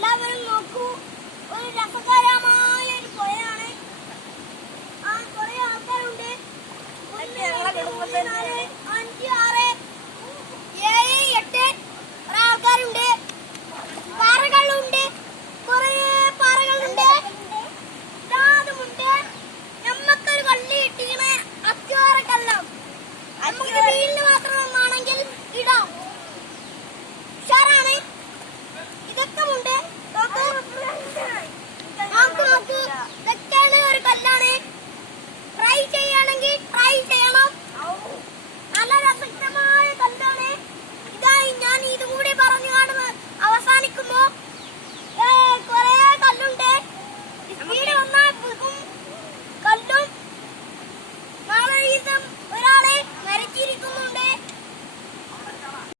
എല്ലാവരും നോക്കൂ, ഒരു രസകരമായ ഒരു പുഴയാണ്. ആ കുറെ ആൾക്കാരുണ്ട്. 1 2 3 4